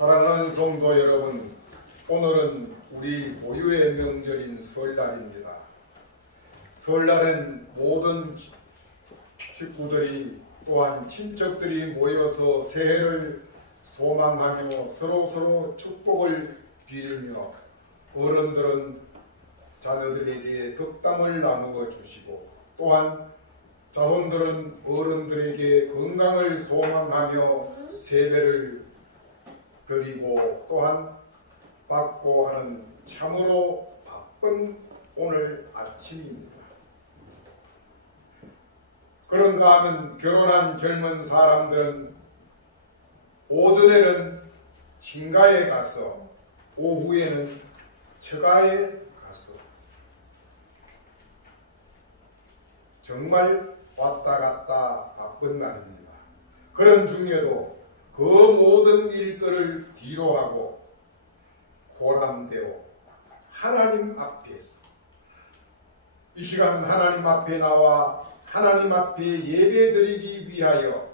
사랑하는 성도 여러분, 오늘은 우리 고유의 명절인 설날입니다. 설날엔 모든 식구들이 또한 친척들이 모여서 새해를 소망하며 서로서로 축복을 빌며 어른들은 자녀들에게 덕담을 나누어 주시고 또한 자손들은 어른들에게 건강을 소망하며 세배를 드리고 또한 받고 하는 참으로 바쁜 오늘 아침입니다. 그런가 하면 결혼한 젊은 사람들은 오전에는 친가에 가서 오후에는 처가에 가서 정말 왔다 갔다 바쁜 날입니다. 그런 중에도 그 모든 일들을 뒤로하고 고람되어 하나님 앞에서 이 시간 하나님 앞에 나와 하나님 앞에 예배드리기 위하여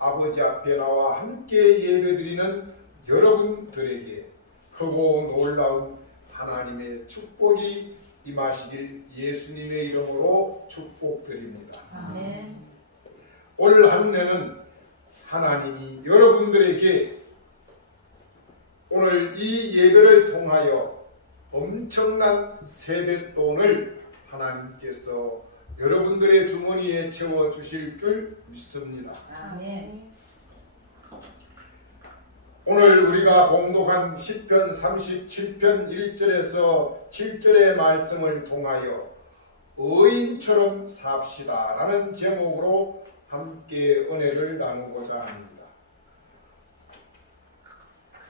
아버지 앞에 나와 함께 예배드리는 여러분들에게 크고 놀라운 하나님의 축복이 임하시길 예수님의 이름으로 축복드립니다. 아멘. 올 한 해는 하나님이 여러분들에게 오늘 이 예배를 통하여 엄청난 세뱃돈을 하나님께서 여러분들의 주머니에 채워주실 줄 믿습니다. 아멘. 오늘 우리가 봉독한 시편 37편 1절에서 7절의 말씀을 통하여 의인처럼 삽시다 라는 제목으로 함께 은혜를 나누고자 합니다.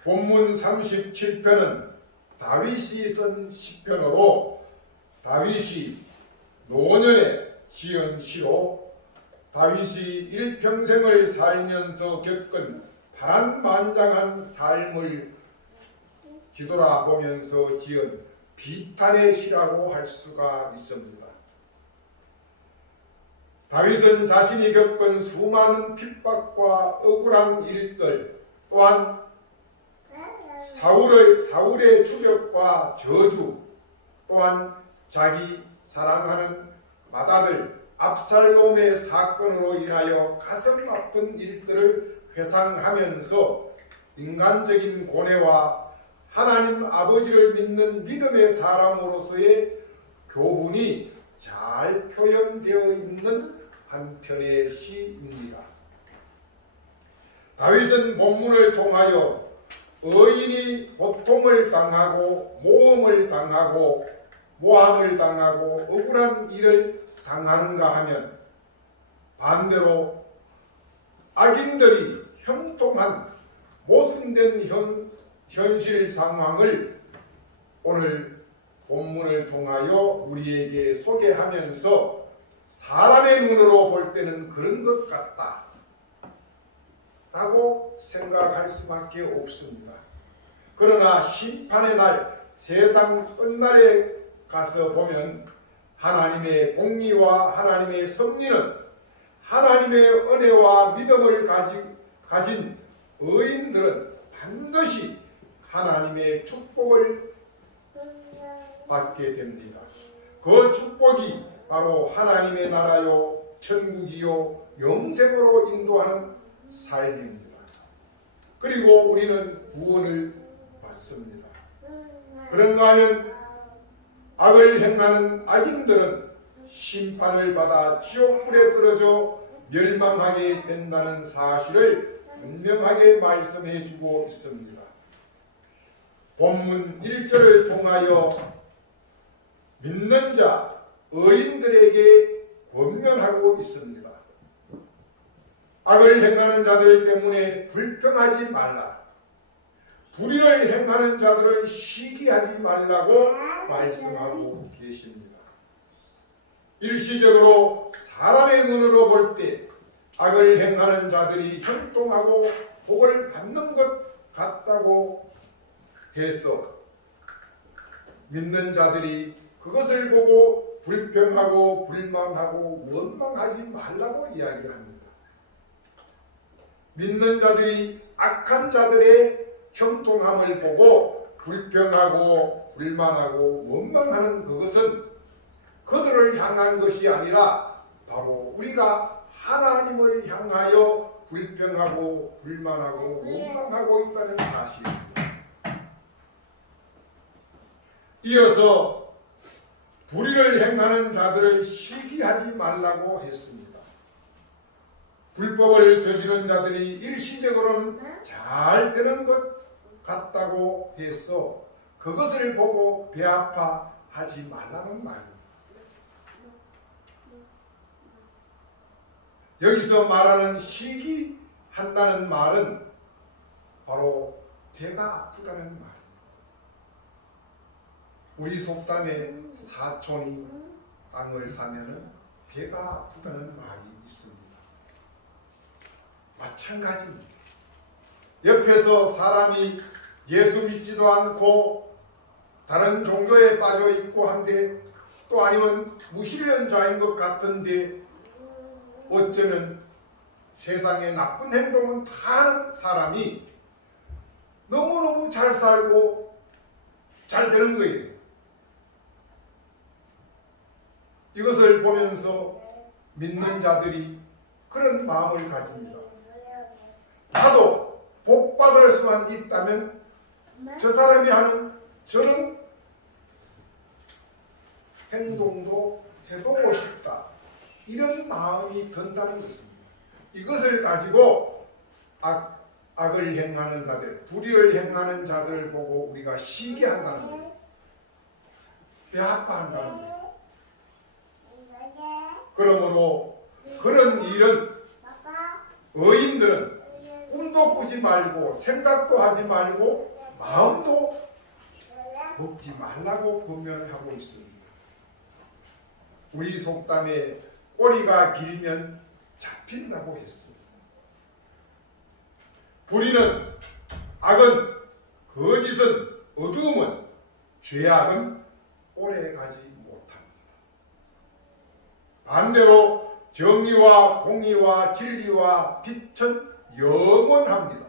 본문 37편은 다윗이 쓴 시편으로 다윗이 노년에 지은 시로 다윗이 일평생을 살면서 겪은 파란만장한 삶을 뒤돌아보면서 지은 비탄의 시라고 할 수가 있습니다. 다윗은 자신이 겪은 수많은 핍박과 억울한 일들 또한 사울의 추격과 저주 또한 자기 사랑하는 맏아들 압살롬의 사건으로 인하여 가슴 아픈 일들을 회상하면서 인간적인 고뇌와 하나님 아버지를 믿는 믿음의 사람으로서의 교훈이 잘 표현되어 있는 한 편의 시입니다. 다윗은 본문을 통하여 의인이 고통을 당하고 모험을 당하고 모함을 당하고 억울한 일을 당하는가 하면 반대로 악인들이 형통한 모순된 현실 상황을 오늘 본문을 통하여 우리에게 소개하면서 사람의 눈으로 볼 때는 그런 것 같다 라고 생각할 수밖에 없습니다. 그러나 심판의 날 세상 끝날에 가서 보면 하나님의 공의와 하나님의 섭리는 하나님의 은혜와 믿음을 가진 의인들은 반드시 하나님의 축복을 받게 됩니다. 그 축복이 바로 하나님의 나라요 천국이요 영생으로 인도하는 삶입니다. 그리고 우리는 구원을 받습니다. 그런가 하면 악을 행하는 악인들은 심판을 받아 지옥불에 떨어져 멸망하게 된다는 사실을 분명하게 말씀해 주고 있습니다. 본문 1절을 통하여 믿는 자, 의인들에게 권면하고 있습니다. 악을 행하는 자들 때문에 불평하지 말라. 불의를 행하는 자들을 시기하지 말라고 말씀하고 계십니다. 일시적으로 사람의 눈으로 볼 때 악을 행하는 자들이 형통하고 복을 받는 것 같다고 해서 믿는 자들이 그것을 보고 불평하고 불만하고 원망하지 말라고 이야기를 합니다. 믿는 자들이 악한 자들의 형통함을 보고 불평하고 불만하고 원망하는 그것은 그들을 향한 것이 아니라 바로 우리가 하나님을 향하여 불평하고 불만하고 원망하고 있다는 사실입니다. 이어서 불의를 행하는 자들을 시기하지 말라고 했습니다. 불법을 저지른 자들이 일시적으로는 잘 되는 것 같다고 해서 그것을 보고 배아파하지 말라는 말입니다. 여기서 말하는 시기한다는 말은 바로 배가 아프다는 말입니다. 우리 속담에 사촌이 땅을 사면은 배가 아프다는 말이 있습니다. 마찬가지입니다. 옆에서 사람이 예수 믿지도 않고 다른 종교에 빠져 있고 한데 또 아니면 무신론자인 것 같은데 어쩌면 세상에 나쁜 행동은 다 하는 사람이 너무너무 잘 살고 잘 되는 거예요. 이것을 보면서 믿는 자들이 그런 마음을 가집니다. 나도 복 받을 수만 있다면 저 사람이 하는 저런 행동도 해보고 싶다. 이런 마음이 든다는 것입니다. 이것을 가지고 악을 행하는 자들, 불의를 행하는 자들을 보고 우리가 시기한다는 거예요. 배아파한다는 거예요. 그러므로 그런 일은 의인들은 꿈도 꾸지 말고 생각도 하지 말고 마음도 먹지 말라고 권면하고 있습니다. 우리 속담에 꼬리가 길면 잡힌다고 했습니다. 불의는, 악은, 거짓은, 어두움은, 죄악은 오래가지 못합니다. 반대로 정의와 공의와 진리와 빛은 영원합니다.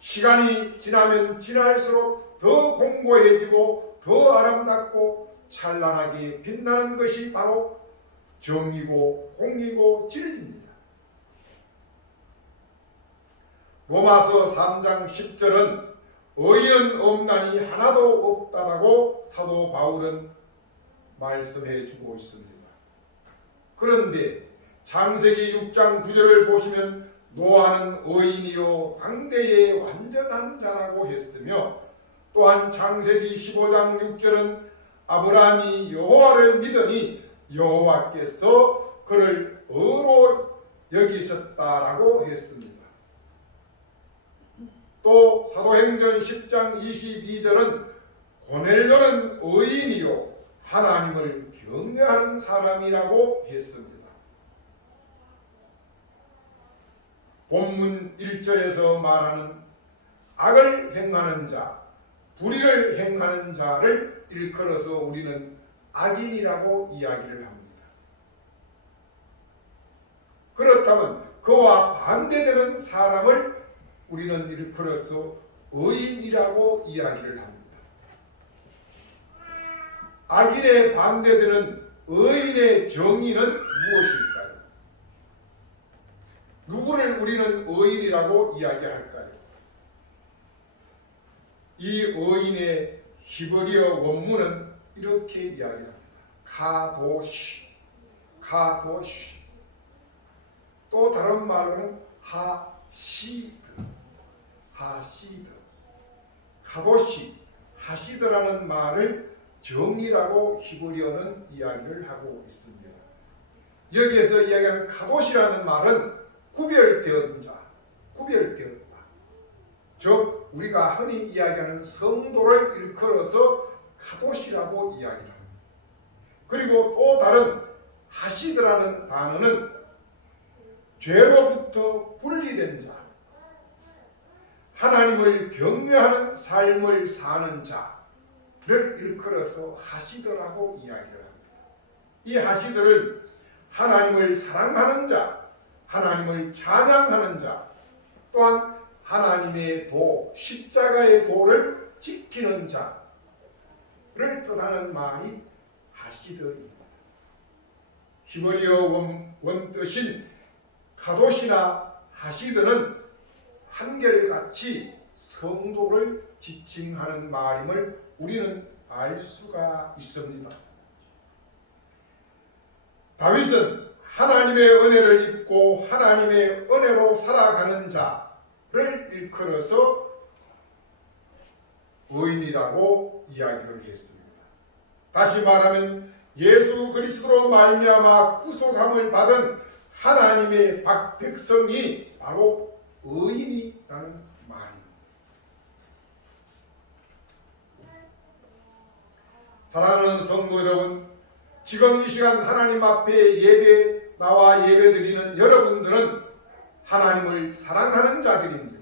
시간이 지나면 지날수록 더 공고해지고 더 아름답고 찬란하게 빛나는 것이 바로 정의고 공의고 진리입니다. 로마서 3장 10절은 의인은 없나니 하나도 없다라고 사도 바울은 말씀해 주고 있습니다. 그런데 창세기 6장 9절을 보시면 노아는 의인이요 당대의 완전한 자라고 했으며 또한 창세기 15장 6절은 아브라함이 여호와를 믿으니 여호와께서 그를 의로 여기셨다라고 했습니다. 또 사도행전 10장 22절은 고넬료는 의인이요 하나님을 경외하는 사람이라고 했습니다. 본문 1절에서 말하는 악을 행하는 자, 불의를 행하는 자를 일컬어서 우리는 악인이라고 이야기를 합니다. 그렇다면 그와 반대되는 사람을 우리는 일컬어서 의인이라고 이야기를 합니다. 악인에 반대되는 의인의 정의는 무엇일까요? 누구를 우리는 의인이라고 이야기할까요? 이 의인의 히브리어 원문은 이렇게 이야기합니다. 카도시, 카도시. 또 다른 말로는 하시드, 하시드. 카도시, 하시드라는 말을 정의라고 히브리어는 이야기를 하고 있습니다. 여기에서 이야기하는 카도시라는 말은 구별되었다, 구별되었다. 즉 우리가 흔히 이야기하는 성도를 일컬어서 카도시라고 이야기를 합니다. 그리고 또 다른 하시드라는 단어는 죄로부터 분리된 자, 하나님을 경외하는 삶을 사는 자를 일컬어서 하시드라고 이야기를 합니다. 이 하시드를 하나님을 사랑하는 자, 하나님을 찬양하는 자, 또한 하나님의 도, 십자가의 도를 지키는 자를 뜻하는 말이 하시드입니다. 히브리어 원뜻인 카도시나 하시드는 한결같이 성도를 지칭하는 말임을 우리는 알 수가 있습니다. 다윗은 하나님의 은혜를 입고 하나님의 은혜로 살아가는 자를 일컬어서 의인이라고 이야기를 했습니다. 다시 말하면 예수 그리스도로 말미암아 구속함을 받은 하나님의 백성이 바로 의인이라는 말입니다. 사랑하는 성도 여러분, 지금 이 시간 하나님 앞에 나와 예배드리는 여러분들은 하나님을 사랑하는 자들입니다.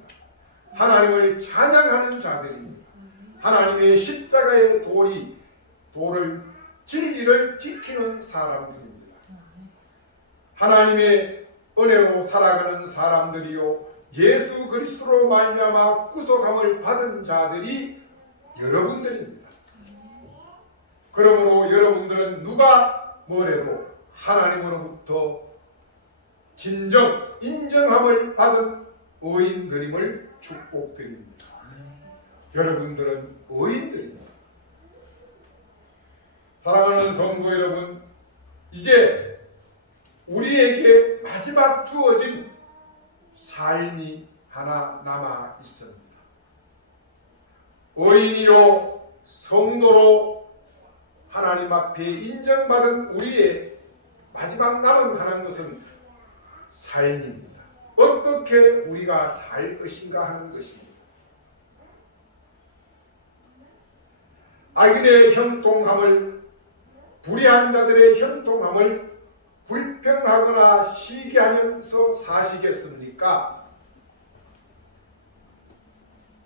하나님을 찬양하는 자들입니다. 하나님의 십자가의 진리를 지키는 사람들입니다. 하나님의 은혜로 살아가는 사람들이요, 예수 그리스도로 말미암아 구속함을 받은 자들이 여러분들입니다. 그러므로 여러분들은 누가 뭐래도 하나님으로부터 진정 인정함을 받은 의인들임을 축복드립니다. 여러분들은 의인들입니다. 사랑하는 성도 여러분, 이제 우리에게 마지막 주어진 삶이 하나 남아 있습니다. 의인이요 성도로 하나님 앞에 인정받은 우리의 마지막 남은 하는 것은 삶입니다. 어떻게 우리가 살 것인가 하는 것입니다. 악인의 형통함을, 불의한 자들의 형통함을 불평하거나 시기하면서 사시겠습니까?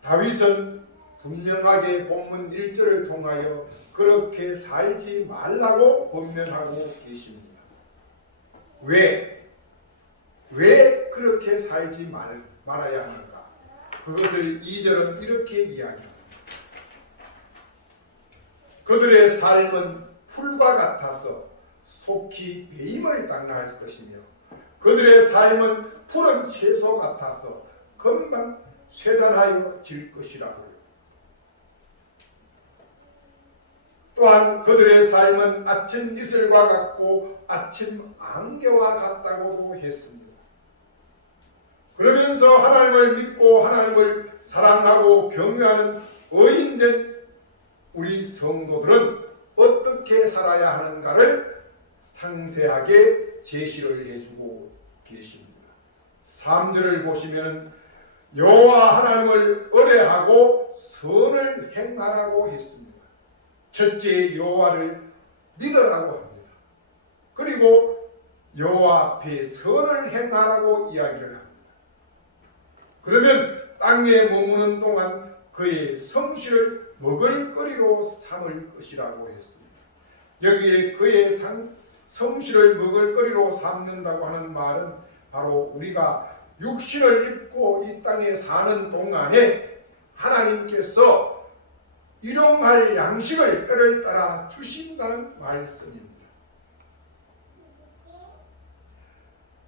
다윗은 분명하게 본문 1절을 통하여 그렇게 살지 말라고 권면하고 계십니다. 왜 그렇게 살지 말아야 하는가? 그것을 2절은 이렇게 이야기합니다. 그들의 삶은 풀과 같아서 속히 배임을 당할 것이며 그들의 삶은 푸른 채소 같아서 금방 쇠잔하여 질 것이라고요. 또한 그들의 삶은 아침 이슬과 같고 아침 안개와 같다고도 했습니다. 그러면서 하나님을 믿고 하나님을 사랑하고 경외하는 의인된 우리 성도들은 어떻게 살아야 하는가를 상세하게 제시를 해주고 계십니다. 3절을 보시면 여호와 하나님을 의뢰하고 선을 행하라고 했습니다. 첫째, 여호와를 믿으라고 합니다. 그리고 여호와 앞에 선을 행하라고 이야기를 합니다. 그러면 땅에 머무는 동안 그의 성실을 먹을거리로 삼을 것이라고 했습니다. 여기에 그의 성실을 먹을거리로 삼는다고 하는 말은 바로 우리가 육신을 입고 이 땅에 사는 동안에 하나님께서 일용할 양식을 때를 따라 주신다는 말씀입니다.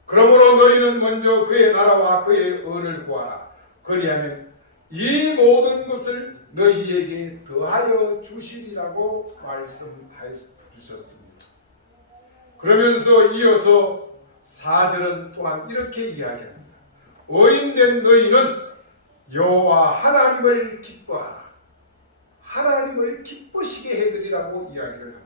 그러므로 너희는 먼저 그의 나라와 그의 의를 구하라. 그리하면 이 모든 것을 너희에게 더하여 주시리라고 말씀하여 주셨습니다. 그러면서 이어서 4절은 또한 이렇게 이야기합니다. 의인된 너희는 여호와 하나님을 기뻐하라. 하나님을 기쁘시게 해드리라고 이야기를 합니다.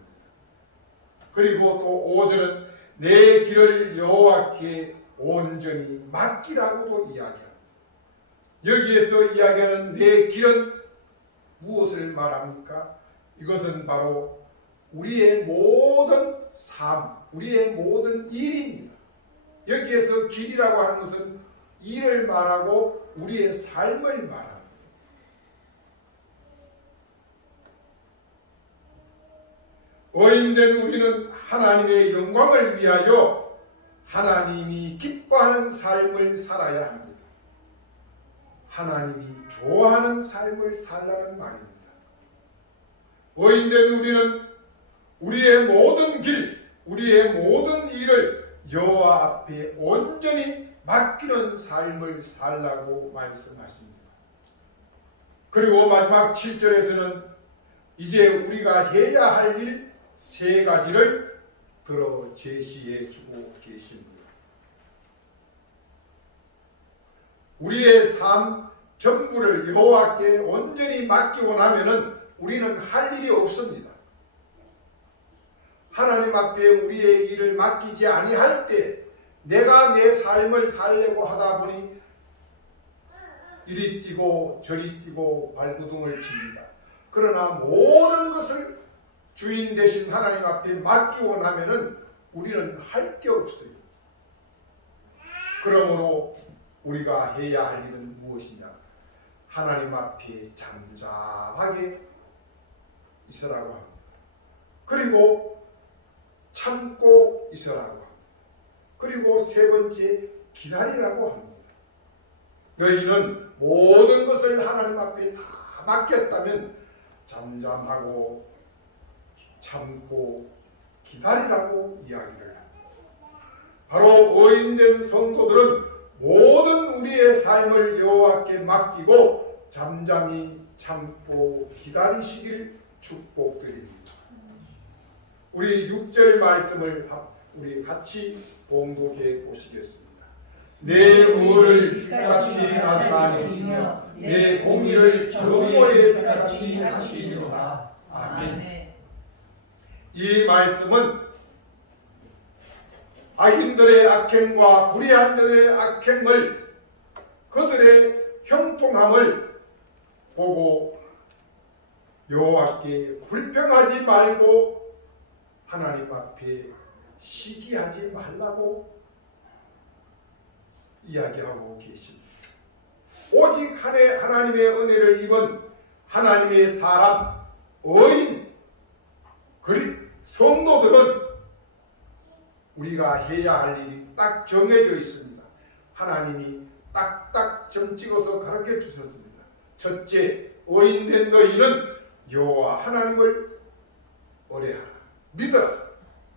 그리고 또 5절은 내 길을 여호와께 온전히 맡기라고도 이야기합니다. 여기에서 이야기하는 내 길은 무엇을 말합니까? 이것은 바로 우리의 모든 삶, 우리의 모든 일입니다. 여기에서 길이라고 하는 것은 일을 말하고 우리의 삶을 말합니다. 의인된 우리는 하나님의 영광을 위하여 하나님이 기뻐하는 삶을 살아야 합니다. 하나님이 좋아하는 삶을 살라는 말입니다. 의인된 우리는 우리의 모든 길, 우리의 모든 일을 여호와 앞에 온전히 맡기는 삶을 살라고 말씀하십니다. 그리고 마지막 7절에서는 이제 우리가 해야 할 일 세 가지를 들어 제시해 주고 계십니다. 우리의 삶 전부를 여호와께 온전히 맡기고 나면은 우리는 할 일이 없습니다. 하나님 앞에 우리의 일을 맡기지 아니할 때 내가 내 삶을 살려고 하다 보니 이리 뛰고 저리 뛰고 발구둥을 칩니다. 그러나 모든 것을 주인 되신 하나님 앞에 맡기고 나면은 우리는 할 게 없어요. 그러므로 우리가 해야 할 일은 무엇이냐? 하나님 앞에 잠잠하게 있으라고 합니다. 그리고 참고 있으라고 합니다. 그리고 세 번째, 기다리라고 합니다. 너희는 모든 것을 하나님 앞에 다 맡겼다면 잠잠하고 참고 기다리라고 이야기를 합니다. 바로 의인된 성도들은 모든 우리의 삶을 여호와께 맡기고 잠잠히 참고 기다리시길 축복드립니다. 우리 6절 말씀을 우리 같이 봉독해 보시겠습니다. 내 의를 빛같이 나타내시며 내 공의를 정오의 빛같이 하시리로다. 아멘. 이 말씀은 악인들의 악행과 불의한들의 악행을 그들의 형통함을 보고 여호와께 불평하지 말고 하나님 앞에 시기하지 말라고 이야기하고 계십니다. 오직 하나님의 은혜를 입은 하나님의 사람, 의인, 그리고 성도들은 우리가 해야 할 일이 딱 정해져 있습니다. 하나님이 딱딱 점 찍어서 가르쳐 주셨습니다. 첫째, 의인된 너희는 여호와 하나님을 의뢰하라, 믿어라.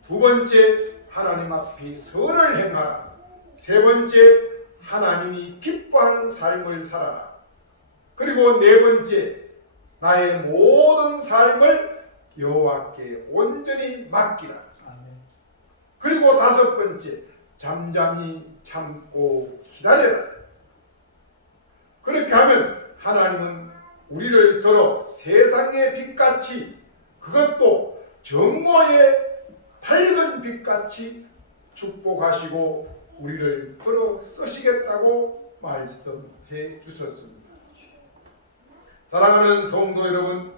두 번째, 하나님 앞에 선을 행하라. 세 번째, 하나님이 기뻐하는 삶을 살아라. 그리고 네 번째, 나의 모든 삶을 여호와께 온전히 맡기라. 그리고 다섯 번째, 잠잠히 참고 기다려라. 그렇게 하면 하나님은 우리를 들어 세상의 빛같이, 그것도 정오의 밝은 빛같이 축복하시고 우리를 들어 쓰시겠다고 말씀해 주셨습니다. 사랑하는 성도 여러분,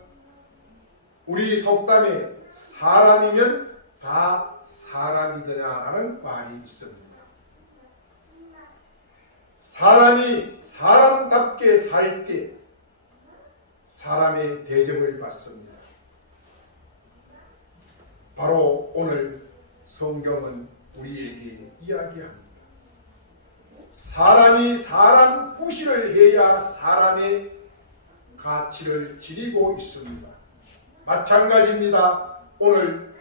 우리 속담에 사람이면 다 사람이더냐라는 말이 있습니다. 사람이 사람답게 살 때 사람의 대접을 받습니다. 바로 오늘 성경은 우리에게 이야기합니다. 사람이 사람 후시를 해야 사람의 가치를 지니고 있습니다. 마찬가지입니다. 오늘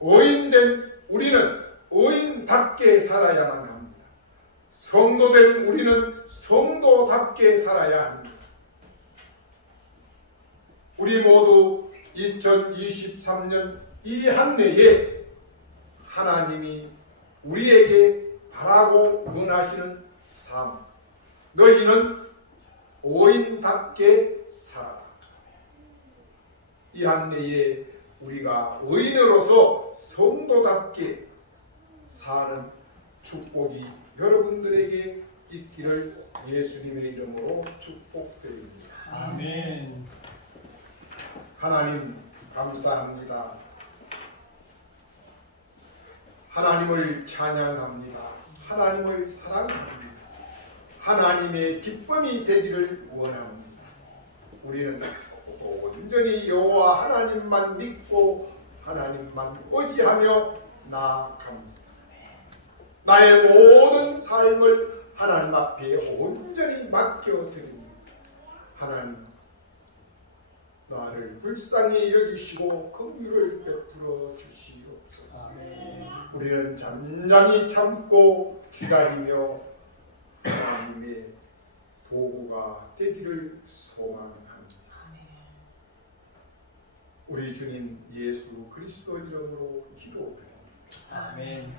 의인된 우리는 의인답게 살아야만 합니다. 성도된 우리는 성도답게 살아야 합니다. 우리 모두 2023년 이 한 해에 하나님이 우리에게 바라고 원하시는 삶, 너희는 의인답게 살아라. 이 한 해에 우리가 의인으로서 성도답게 사는 축복이 여러분들에게 있기를 예수님의 이름으로 축복드립니다. 아멘. 하나님 감사합니다. 하나님을 찬양합니다. 하나님을 사랑합니다. 하나님의 기쁨이 되기를 원합니다. 우리는 온전히 여호와 하나님만 믿고 하나님만 의지하며 나아갑니다. 나의 모든 삶을 하나님 앞에 온전히 맡겨드립니다. 하나님 나를 불쌍히 여기시고 긍휼을 베풀어 주시옵소서. 우리는 잠잠히 참고 기다리며 하나님의 도구가 되기를 소망합니다. 우리 주님 예수 그리스도 이름으로 기도드립니다. 아멘.